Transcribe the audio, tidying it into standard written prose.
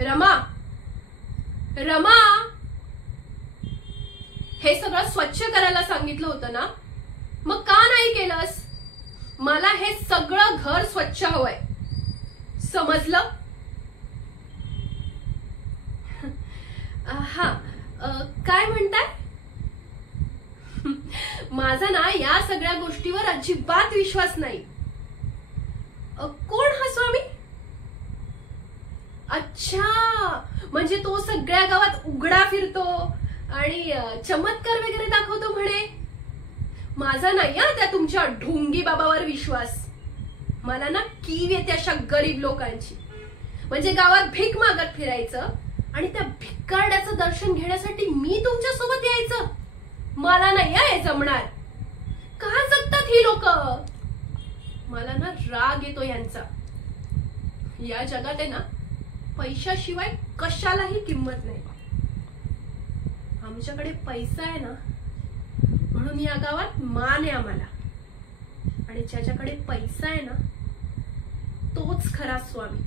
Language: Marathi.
रमा, रमा, हे सगळं स्वच्छ करायला सांगितलं होतं ना, मग का नाही केलंस? मला हे सगळं घर स्वच्छ हवंय, समजलं? हा, काय म्हणताय? माझा ना या सगळ्या गोष्टीवर अजिबात विश्वास नाही. कोण हा स्वामी? अच्छा, म्हणजे तो सगळ्या गावात उघडा फिरतो आणि चमत्कार वगैरे दाखवतो म्हणे. माझा नाही हा त्या तुमच्या ढोंगी बाबावर विश्वास. मला ना कीव येते अशा गरीब लोकांची. म्हणजे गावात भीक मागत फिरायचं आणि त्या भिकारड्याचं दर्शन घेण्यासाठी मी तुमच्या सोबत यायचं. मला नाही हे जमणार. का जगतात ही लोक? मला ना राग येतो यांचा. या जगात आहे ना पैशाशिवाय कशालाही किंमत नाही. आमच्याकडे पैसा आहे ना म्हणून या गावात मान आहे आम्हाला. आणि ज्याच्याकडे पैसा आहे ना तोच खरा स्वामी.